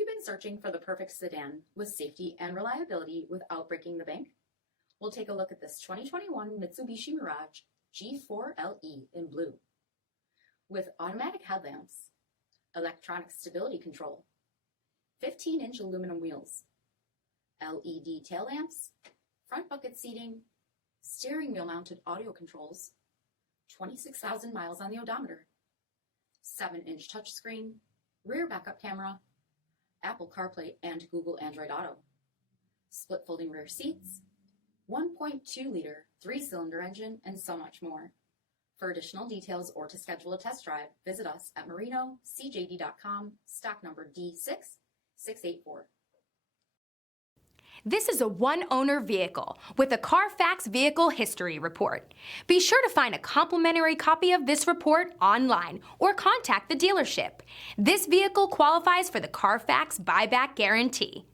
you been searching for the perfect sedan with safety and reliability without breaking the bank? We'll take a look at this 2021 Mitsubishi Mirage G4 LE in blue. With automatic headlamps, electronic stability control, 15-inch aluminum wheels, LED tail lamps, front bucket seating, steering wheel mounted audio controls, 26,000 miles on the odometer, 7-inch touchscreen, rear backup camera, Apple CarPlay and Google Android Auto, split folding rear seats, 1.2-liter 3-cylinder engine, and so much more. For additional details or to schedule a test drive, visit us at marinocjd.com, stock number D6684. This is a one-owner vehicle with a Carfax Vehicle History Report. Be sure to find a complimentary copy of this report online or contact the dealership. This vehicle qualifies for the Carfax Buyback Guarantee.